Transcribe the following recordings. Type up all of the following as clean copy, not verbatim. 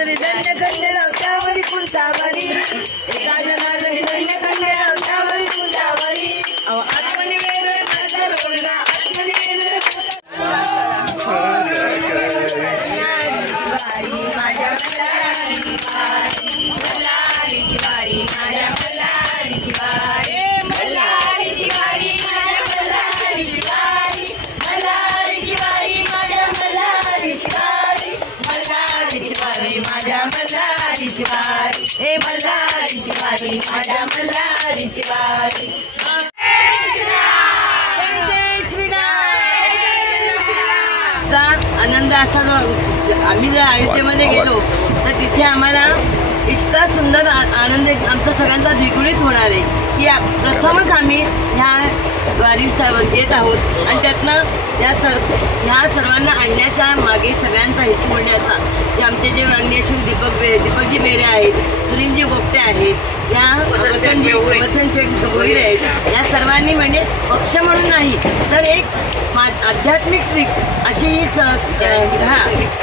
जरी धन्य खंडे रवतावरी कुंतावरी एका जनार्दनी धन्य खंडे रवतावरी कुंतावरी आत्मनि वेदने पंचर होगा आत्मनि वेदने आनंद असा आम्ही जर अयोध्येमध्ये गेलो तर तिथे आम्हाला इतका सुंदर आनंद आमचा सगळ्यांचा द्विगुणित होणार आहे की प्रथमच आम्ही ह्या वारीवर येत आहोत आणि त्यातनं ह्या सर्वांना आणण्याच्या मागे सगळ्यांचा हेतू म्हणजे असा की आमचे जे वाङ्मयश्री दीपकजी बेरे आहेत, सुनीलजी गोपटे आहेत, या वसंत शेठ गोहिर आहेत, या सर्वांनी म्हणजे पक्ष म्हणून नाही तर एक आध्यात्मिक ट्रिप अशी ही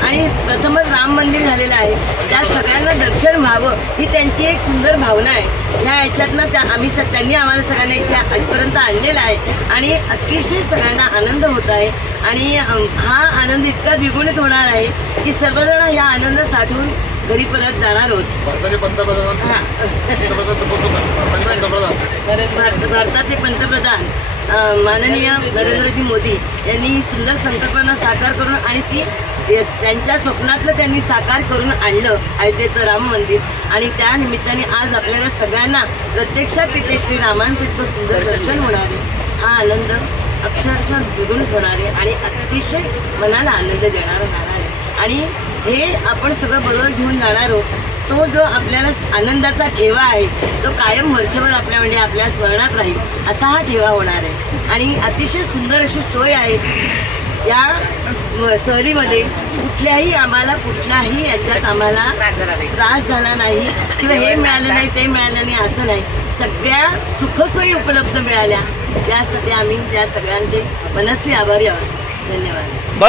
आणि प्रथमच राम मंदिर झालेलं आहे, त्या सगळ्यांना दर्शन व्हावं ही त्यांची एक सुंदर भावना आहे. ह्या याच्यातनं त्यांनी आम्हाला सगळ्यांना इथे आजपर्यंत आणलेला आहे आणि अतिशय सगळ्यांना आनंद होत आहे आणि हा आनंद इतका द्विगुणित होणार आहे की सर्वजण या आनंद साठवून घरी परत जाणार आहोत. भारताचे पंतप्रधान माननीय नरेंद्रजी मोदी यांनी ही सुंदर संकल्पना साकार करून आणि ती त्यांच्या स्वप्नातलं त्यांनी साकार करून आणलं अयोध्येचं राम मंदिर आणि त्या निमित्ताने आज आपल्याला सगळ्यांना प्रत्यक्षात तिथे श्रीरामांचं इतकं सुंदर दर्शन होणार आहे. हा आनंद अक्षरशः द्विगुणित होणार आहे आणि अतिशय मनाला आनंद देणारा होणार आहे आणि हे आपण सगळं बरोबर घेऊन जाणार आहोत. तो जो आपल्याला आनंदाचा ठेवा आहे तो कायम वर्षभर आपल्या स्मरणात राहील असा हा ठेवा होणार आहे आणि अतिशय सुंदर अशी सोय आहे. या सहलीमध्ये आम्हाला कुठल्याही याच्यात आम्हाला त्रास झाला नाही किंवा हे मिळालं नाही ते मिळालं नाही असं नाही. सगळ्या सुखसोयी उपलब्ध मिळाल्या त्यासाठी आम्ही त्या सगळ्यांचे मनस्वी आभारी आहोत. धन्यवाद.